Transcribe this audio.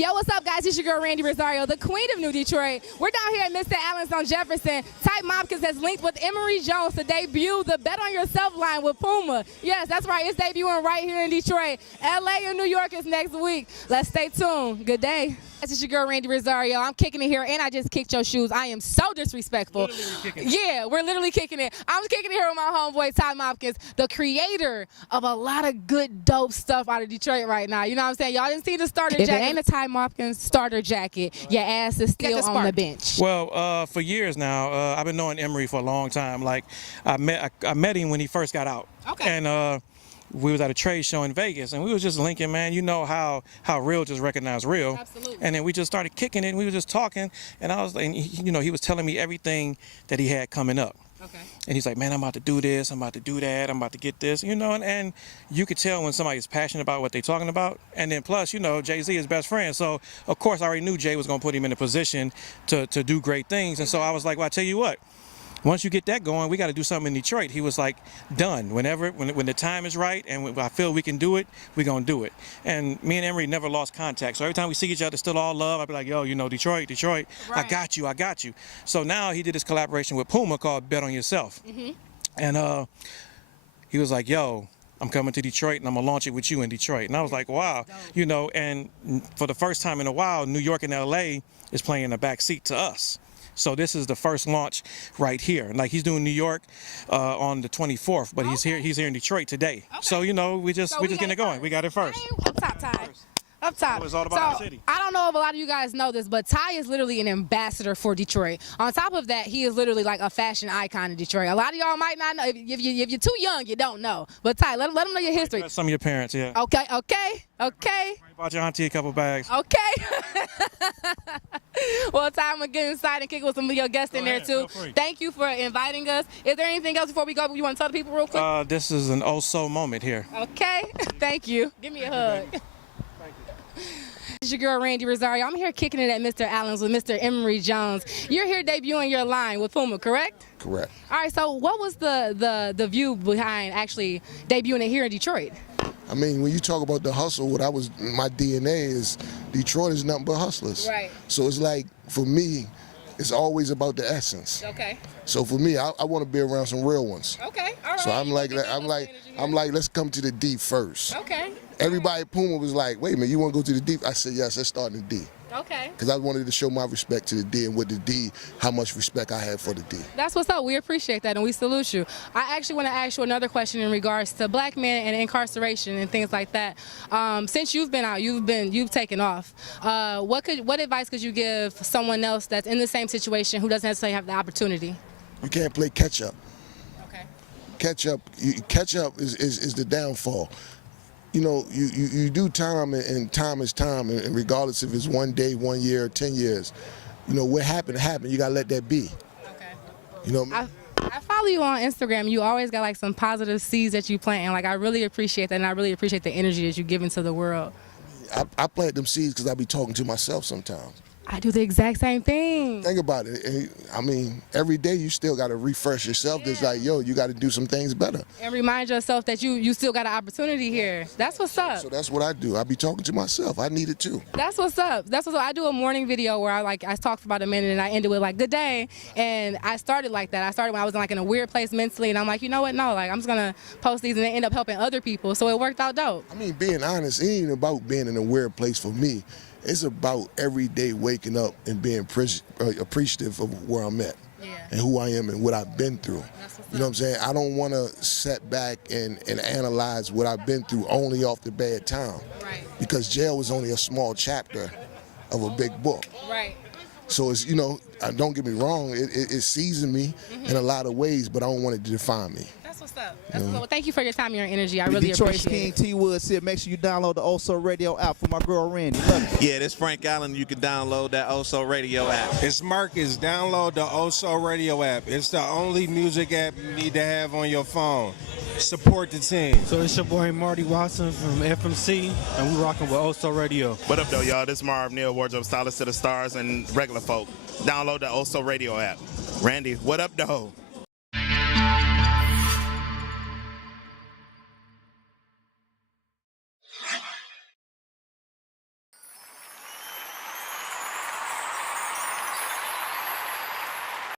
Yo, what's up, guys? It's your girl, Randy Rosario, the queen of New Detroit. We're down here at Mr. Allen's on Jefferson. Type Mopkins has linked with Emory Jones to debut the Bet on Yourself line with Puma. Yes, that's right. It's debuting right here in Detroit. LA and New York is next week. Let's stay tuned. Good day. This is your girl, Randy Rosario. I'm kicking it here, and I just kicked your shoes. I am so disrespectful. Yeah, we're literally kicking it. I'm kicking it here with my homeboy, Ty Mopkins, the creator of a lot of good, dope stuff out of Detroit right now. You know what I'm saying? Y'all didn't see the starter jacket. If it ain't a Ty Mopkins starter jacket, your ass is still on the bench. Well, for years now, I've been knowing Emory for a long time. Like, I met him when he first got out. Okay. And we was at a trade show in Vegas, and we was just linking, man. You know how real just recognize real. Absolutely. And then we just started kicking it, and we were just talking, and I was, and he was telling me everything that he had coming up. Okay. And he's like, man, I'm about to do this, I'm about to do that, I'm about to get this, and you could tell when somebody is passionate about what they're talking about. And then plus, Jay-Z is best friend, so of course I already knew Jay was going to put him in a position to do great things. And so I was like, well, I tell you what, once you get that going, we got to do something in Detroit. He was like, done. When the time is right and I feel we can do it, we're going to do it. And me and Emory never lost contact. So every time we see each other, still all love. I'd be like, yo, Detroit, right. I got you. So now he did this collaboration with Puma called Bet on Yourself. Mm-hmm. And he was like, yo, I'm coming to Detroit and I'm going to launch it with you in Detroit. And I was like, wow. And for the first time in a while, New York and LA is playing a back seat to us. So this is the first launch right here. Like, he's doing New York on the 24th, but he's here in Detroit today. Okay. So we just getting it going. We got it first. Up top, Ty. Up top. It's all about the city. I don't know if a lot of you guys know this, but Ty is literally an ambassador for Detroit. On top of that, he is literally like a fashion icon in Detroit. A lot of y'all might not know. If you're too young, you don't know. But Ty, let them know your history. Some of your parents, yeah. Okay. Bought your auntie a couple bags. Okay. Well, Ty, I'm going to get inside and kick with some of your guests in there, too. Thank you for inviting us. Is there anything else before we go you want to tell the people real quick? This is an oh-so moment here. Okay. Thank you. Give me a hug. This is your girl, Randy Rosario. I'm here kicking it at Mr. Allen's with Mr. Emory Jones. You're here debuting your line with Puma, correct? Correct. All right, so what was the view behind actually debuting it here in Detroit? I mean, when you talk about the hustle, my DNA is Detroit is nothing but hustlers. Right. So it's like, for me, it's always about the essence. Okay. So for me, I want to be around some real ones. Okay. All right. So I'm like, let's come to the D first. Okay. Everybody at Puma was like, wait a minute, you want to go to the D? I said, yes, let's start in the D. Okay. Because I wanted to show my respect to the D, and with the D, how much respect I have for the D. That's what's up. We appreciate that, and we salute you. I actually want to ask you another question in regards to black men and incarceration and things like that. Since you've been out, you've taken off. What advice could you give someone else that's in the same situation who doesn't necessarily have the opportunity? You can't play catch up. Okay. Catch up is the downfall. You do time, and time is time, and regardless if it's 1 day, 1 year, 10 years, what happened. You gotta let that be. Okay. I follow you on Instagram. You always got like some positive seeds that you plant, and like I really appreciate that, and I really appreciate the energy that you give into the world. I plant them seeds because I be talking to myself sometimes. I do the exact same thing. Think about it. I mean, every day you still got to refresh yourself. It's like, yo, you got to do some things better. And remind yourself that you still got an opportunity here. That's what's up. So that's what I do. I be talking to myself. I need it too. That's what's up. I do a morning video where I talk for about a minute and I end it with like, good day. And I started like that. I started when I was in a weird place mentally, and I'm like, you know what? No, I'm just going to post these and they end up helping other people. So it worked out dope. I mean, being honest, it ain't about being in a weird place for me. It's about every day waking up and being appreciative of where I'm at, and who I am and what I've been through. You know what I'm saying? I don't want to sit back and analyze what I've been through only off the bad time. Right. Because jail was only a small chapter of a big book. Right. So it's, don't get me wrong, it seasoned me in a lot of ways, but I don't want it to define me. That's what's up. Well, thank you for your time and your energy. I really appreciate it. Detroit King T Woods here. Make sure you download the Also Radio app for my girl Randy. Love Yeah, this Frank Allen. You can download that Also Radio app. It's Marcus. Download the Also Radio app. It's the only music app you need to have on your phone. Support the team. So it's your boy Marty Watson from FMC, and we rocking with Also Radio. What up, though, y'all? This is Marv Neal, Wardrobe Stylist to the Stars and regular folk. Download the Also Radio app. Randy, what up, though?